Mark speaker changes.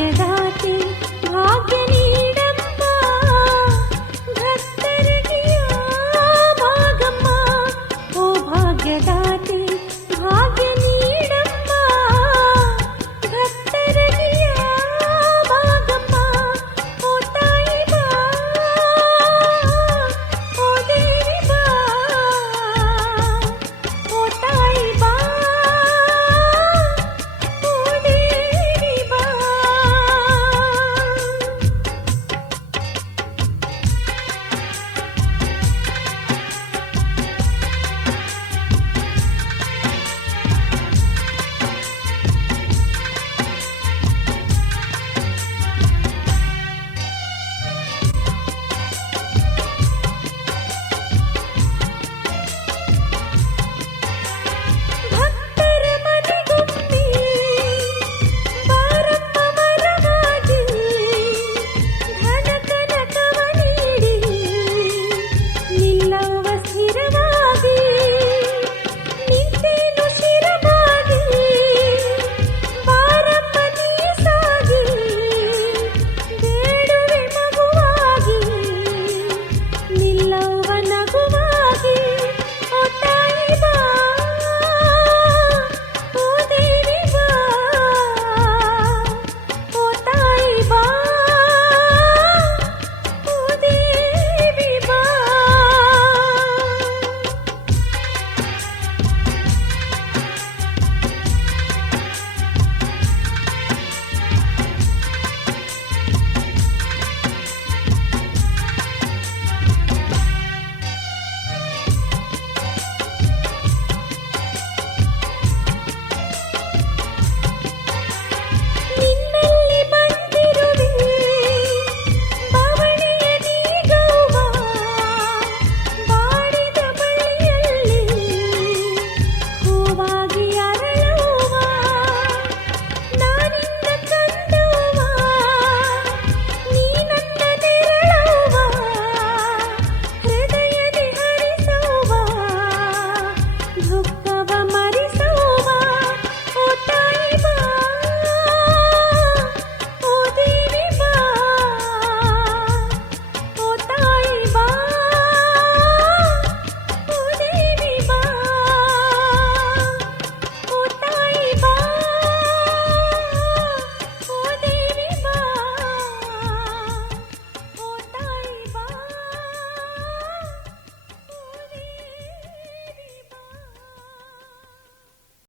Speaker 1: భాగ్యదాతే